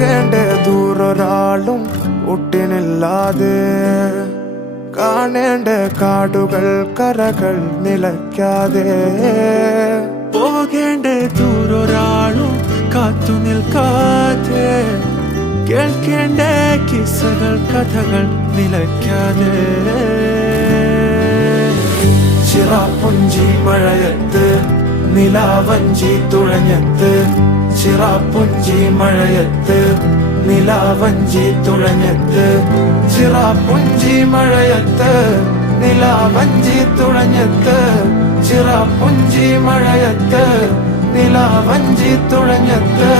പോകേണ്ട ദൂരൊരാളും ഒട്ടിനില്ലാതെ കാണേണ്ട കാടുകൾ കരകൾ നിലയ്ക്കാതെ പോകേണ്ട ദൂരൊരാളും കാത്തു നിൽക്കാതെ കേൾക്കേണ്ട കിസ്സകൾ കഥകൾ നിലയ്ക്കാതെ ചിറാപ്പുഞ്ചി മഴയത്ത് നിലാവഞ്ചി തുഴഞ്ഞത്ത് ചിറാപ്പുഞ്ചി മഴയത്ത് നിലാവഞ്ചി തുഴഞ്ഞത്ത് ചിറാപ്പുഞ്ചി മഴയത്ത് നിലാവഞ്ചി തുഴഞ്ഞത്ത് ചിറാപ്പുഞ്ചി മഴയത്ത് നിലാവഞ്ചി തുഴഞ്ഞത്ത്